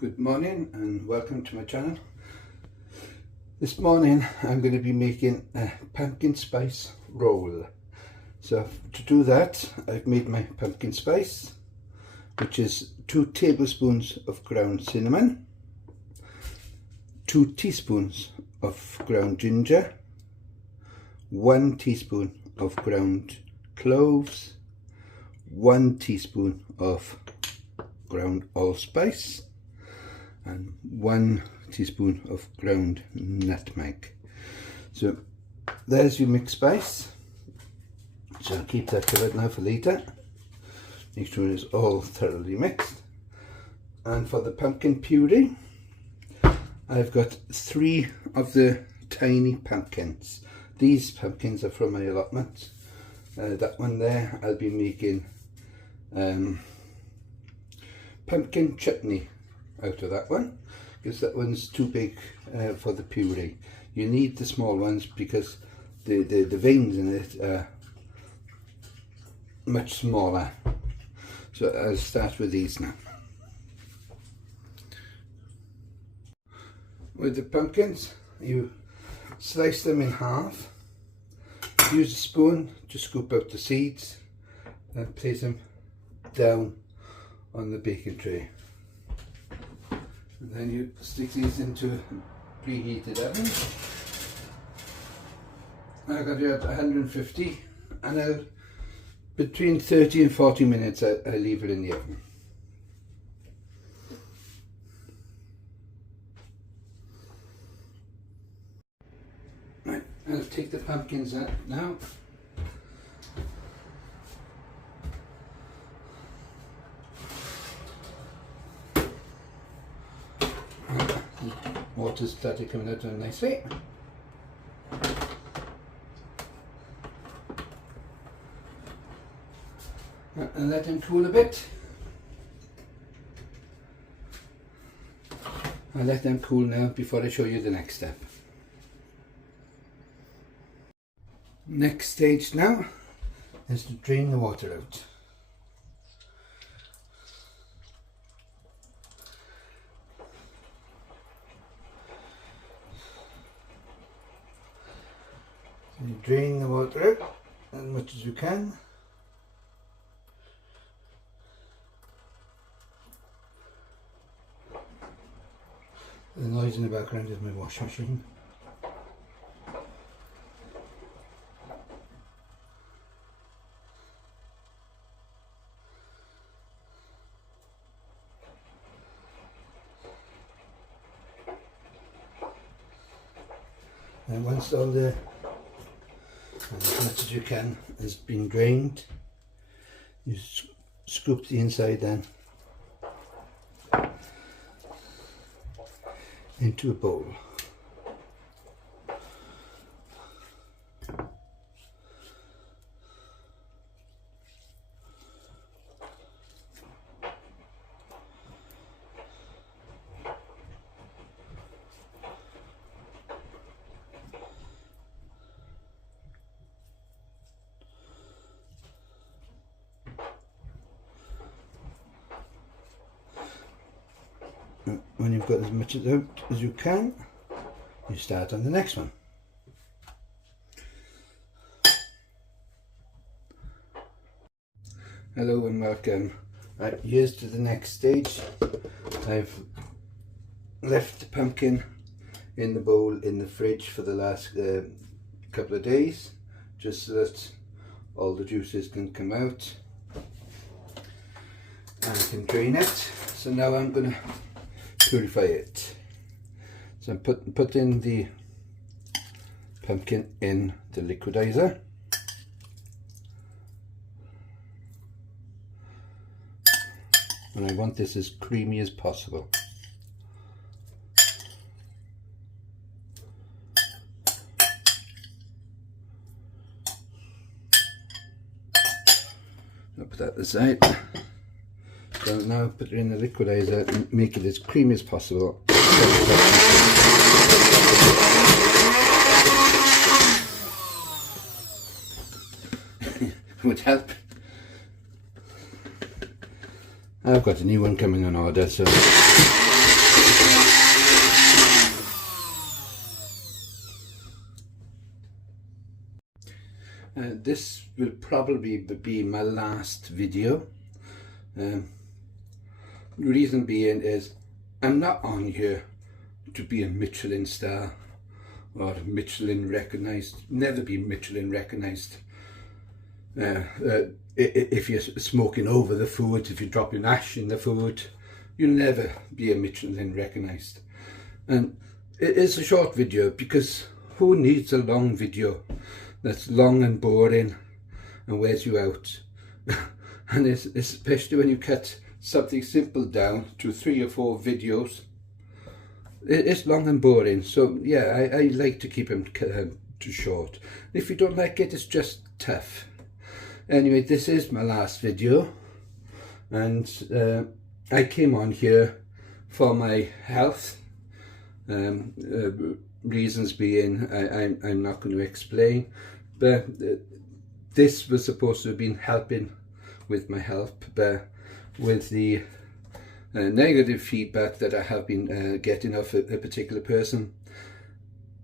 Good morning and welcome to my channel. This morning I'm going to be making a pumpkin spice roll. So to do that, I've made my pumpkin spice, which is 2 tablespoons of ground cinnamon, 2 teaspoons of ground ginger, 1 teaspoon of ground cloves, 1 teaspoon of ground allspice, and 1 teaspoon of ground nutmeg. So there's your mixed spice. So I'll keep that covered now for later. Make sure it's all thoroughly mixed. And for the pumpkin puree, I've got 3 of the tiny pumpkins. These pumpkins are from my allotment. That one there, I'll be making pumpkin chutney out of that one, because that one's too big for the puree. You need the small ones because the veins in it are much smaller. So I'll start with these now. With the pumpkins, you slice them in half. Use a spoon to scoop out the seeds and place them down on the baking tray. And then you stick these into a preheated oven. I've got it at 150, and between 30 and 40 minutes I leave it in the oven. Right, I'll take the pumpkins out now. Water's started coming out nicely. And let them cool a bit. I'll let them cool now before I show you the next step. Next stage now is to drain the water out. You drain the water out as much as you can. The noise in the background is my washing machine. And once all the as much as you can has been drained, you scoop the inside then into a bowl. When you've got as much out as you can, you start on the next one. Hello and welcome. Right, here's to the next stage. I've left the pumpkin in the bowl in the fridge for the last couple of days, just so that all the juices can come out and I can drain it. So now I'm going to purify it. So I'm putting the pumpkin in the liquidizer. And I want this as creamy as possible. I'll put that aside. So now put it in the liquidizer and make it as creamy as possible. Would help. I've got a new one coming on order, so This will probably be my last video. The reason being is I'm not on here to be a Michelin star or Michelin recognized, never be Michelin recognized. If you're smoking over the food, if you're dropping ash in the food, you'll never be a Michelin recognized. And it is a short video because who needs a long video that's long and boring and wears you out? And it's, especially when you cut something simple down to 3 or 4 videos, it's long and boring. So yeah, I like to keep them too short. If you don't like it, it's just tough. Anyway, this is my last video, and I came on here for my health. Reasons being, I'm not going to explain, but this was supposed to have been helping with my health, but with the negative feedback that I have been getting off a particular person,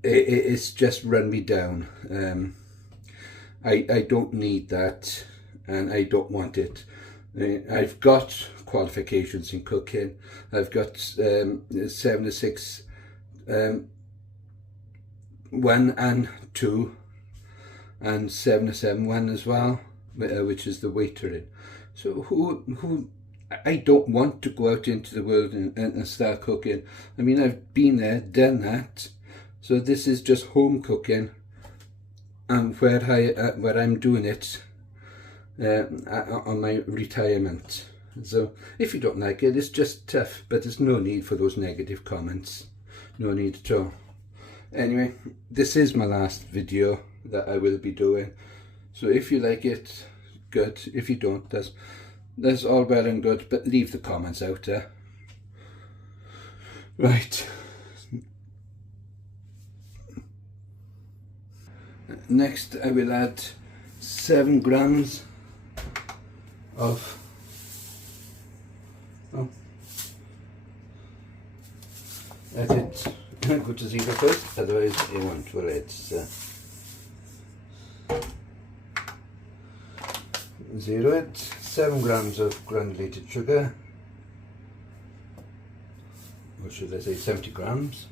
it's just run me down. I don't need that, and I don't want it. I've got qualifications in cooking. I've got 706 1 and 2, and 771 as well, which is the waitering. So who I don't want to go out into the world and start cooking. I mean, I've been there, done that. So this is just home cooking, and where I'm doing it on my retirement. So if you don't like it, it's just tough, but there's no need for those negative comments. No need at all. Anyway, this is my last video that I will be doing. So if you like it, good. If you don't, that's all well and good, but leave the comments out there. Right. Next, I will add 7 grams of edit. Go to 0 first, otherwise it won't. Well, it's 0 it. 7 grams of granulated sugar, or should I say 70 grams.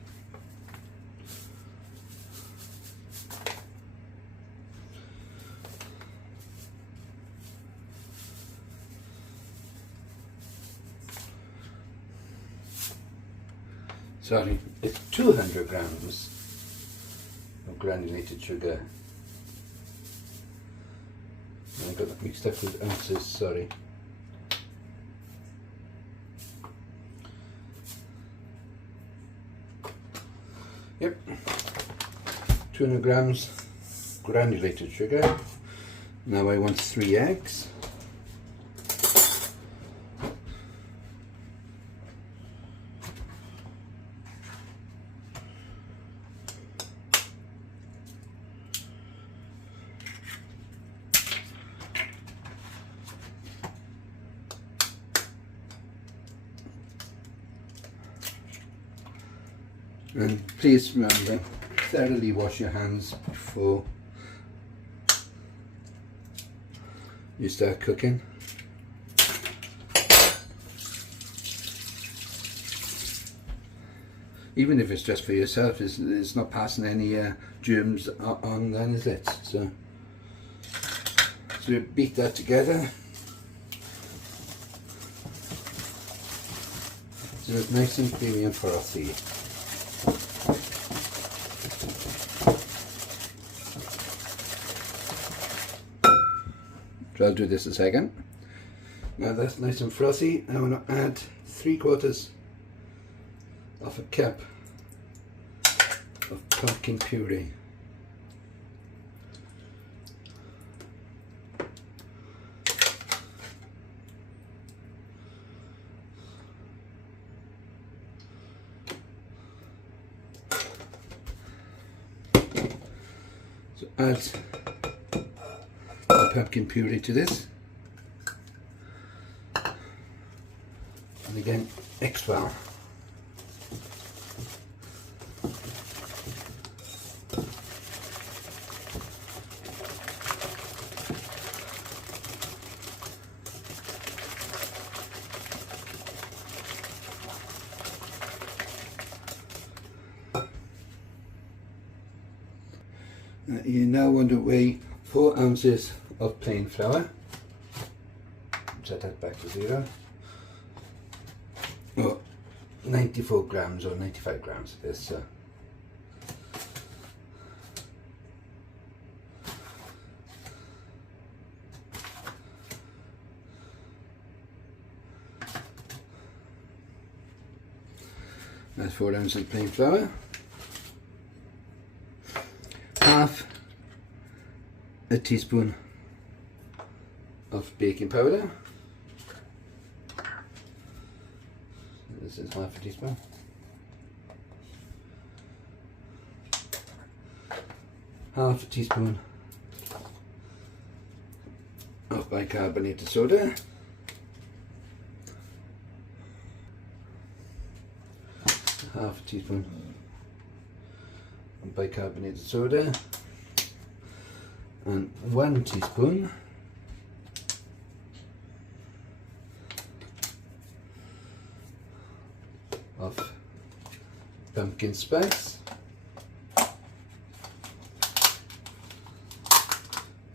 Sorry, it's 200 grams of granulated sugar. I got that mixed up with ounces, sorry. Yep, 200 grams granulated sugar. Now I want 3 eggs. And please remember, thoroughly wash your hands before you start cooking. Even if it's just for yourself, it's not passing any germs on then, is it? So beat that together. So it's nice and creamy and frothy. So I'll do this a second. Now that's nice and frothy. I'm going to add 3/4 of a cup of pumpkin puree. So add the pumpkin puree to this, and again mix well. You now want to weigh 4 ounces of plain flour. Set that back to 0. Oh, 94 grams or 95 grams of this. That's 4 ounces of plain flour. Half a teaspoon of baking powder. This is half a teaspoon. Half a teaspoon of bicarbonated soda. Half a teaspoon of bicarbonated soda. And 1 teaspoon of pumpkin spice.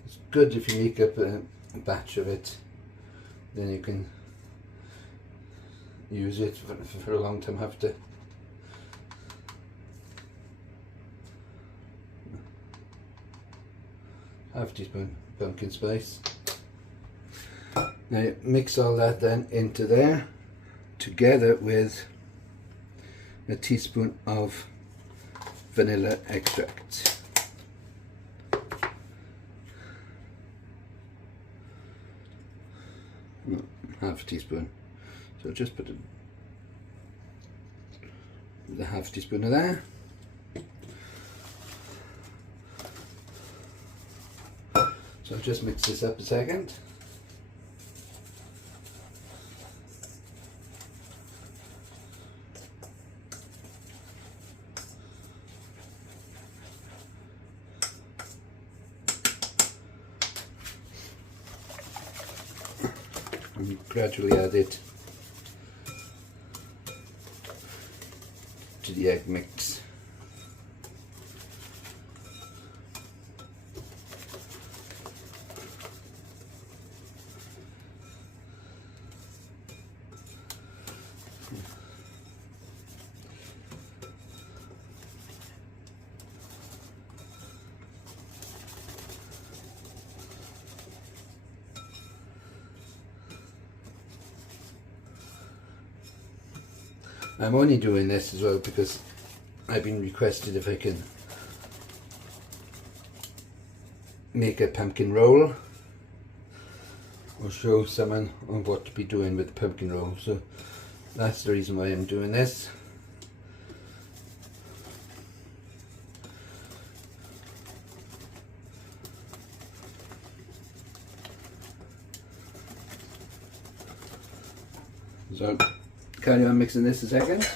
It's good if you make up a batch of it, then you can use it for a long time after. Half a teaspoon pumpkin spice. Now mix all that then into there together with a teaspoon of vanilla extract. No, half a teaspoon. So just put the half teaspoon of there. So I'll just mix this up a second. And gradually add it to the egg mix. I'm only doing this as well because I've been requested if I can make a pumpkin roll or show someone on what to be doing with the pumpkin roll. So that's the reason why I'm doing this. So carry on mixing this a second.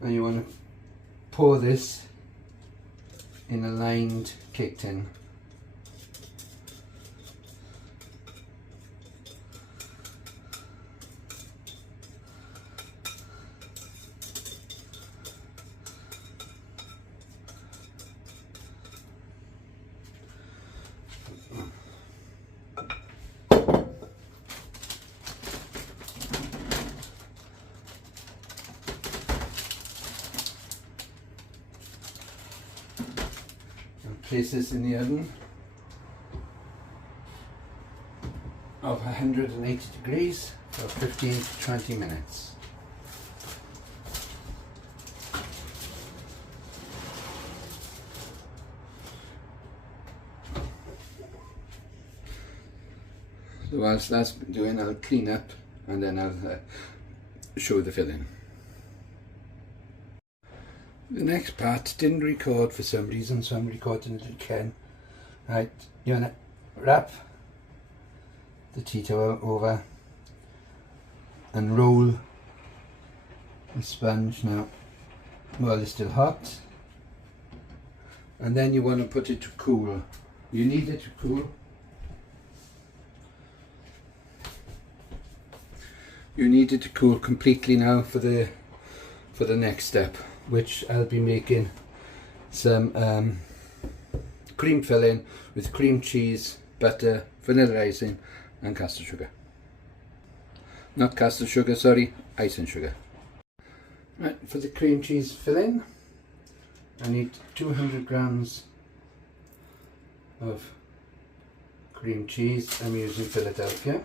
And you want to pour this in a lined cake tin. Place this in the oven of 180 degrees for 15 to 20 minutes. So whilst that's doing, I'll clean up and then I'll show the filling. The next part didn't record for some reason, so I'm recording it again. Right, you want to wrap the tea towel over and roll the sponge now while it's still hot, and then you want to put it to cool. You need it to cool. You need it to cool completely now for the next step, which I'll be making some cream filling with cream cheese, butter, vanilla icing and caster sugar. Not caster sugar, sorry, icing sugar. Right, for the cream cheese filling, I need 200 grams of cream cheese. I'm using Philadelphia.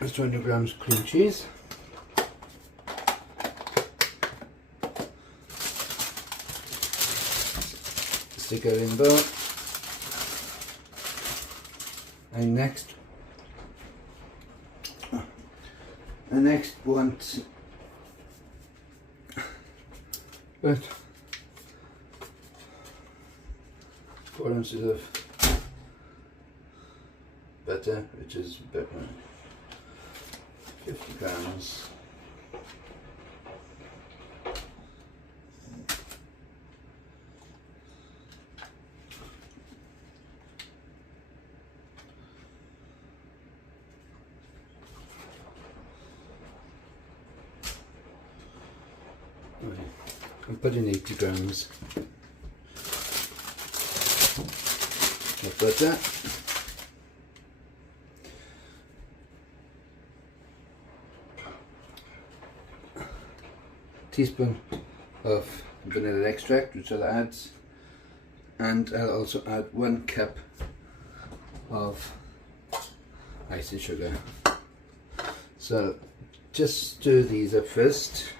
That's 200 grams of cream cheese. Stick it in the bowl. And next want about 4 ounces of butter, which is about 50 grams. I'm putting 80 grams of butter. Teaspoon of vanilla extract, which I'll add, and I'll also add 1 cup of icing sugar. So just stir these up first.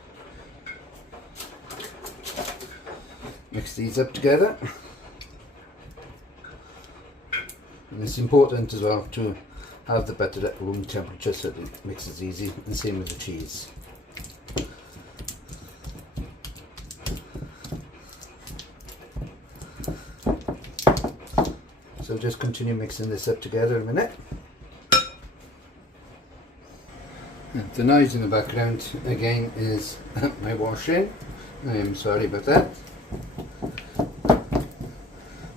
Mix these up together. And it's important as well to have the butter at room temperature so that it mixes easy, and same with the cheese. So just continue mixing this up together a minute. And the noise in the background again is my washing. I am sorry about that.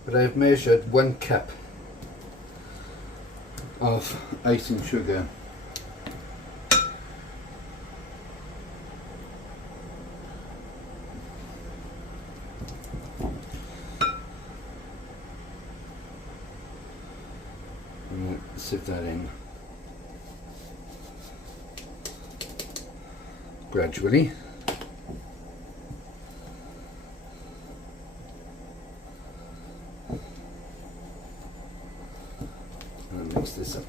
But I've measured 1 cup of icing sugar. Sieve that in gradually. And mix this up.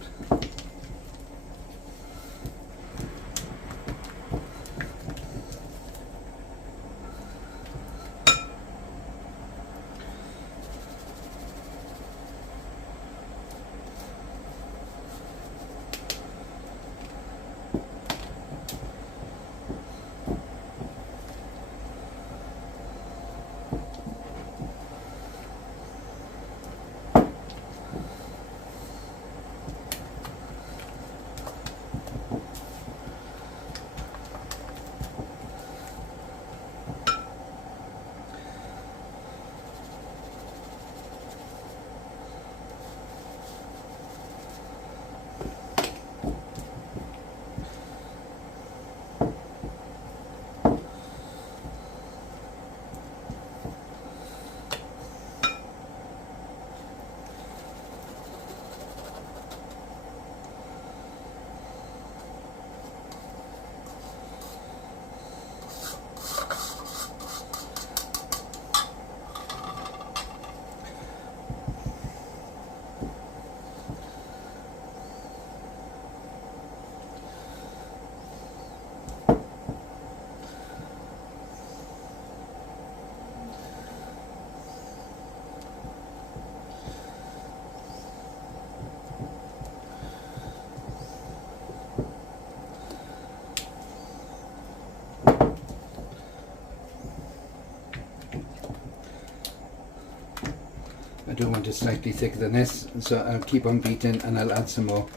do want it slightly thicker than this, so I'll keep on beating and I'll add some more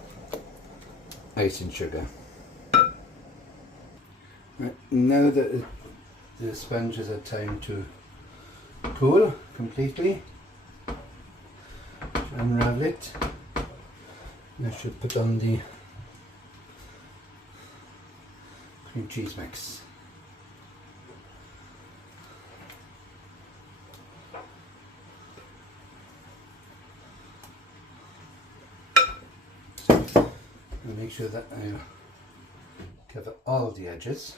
icing sugar. Right, now that the sponge has had time to cool completely, unravel it. I should put on the cream cheese mix. And make sure that I cover all the edges.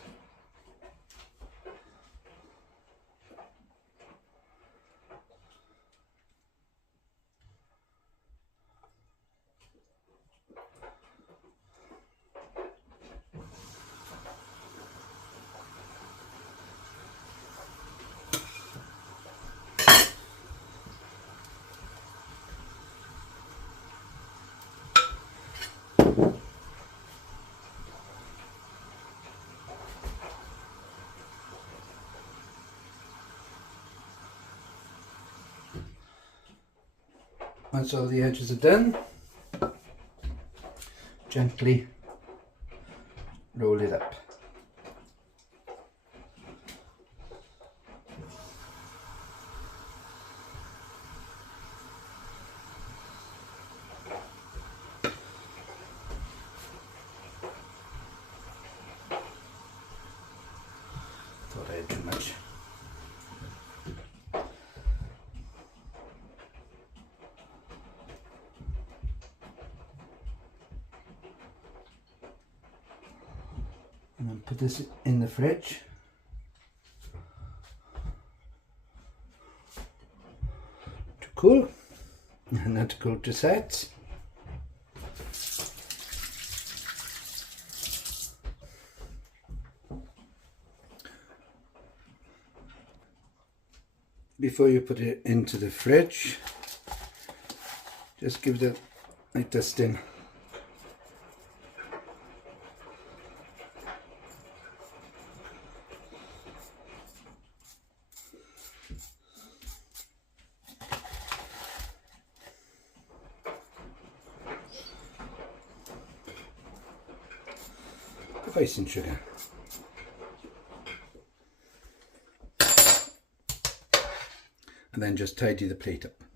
Once all the edges are done, gently roll it up. Thought I had too much. And then put this in the fridge to cool, and not to cool to set. Before you put it into the fridge, just give it a light dusting. Icing sugar. And then just tidy the plate up.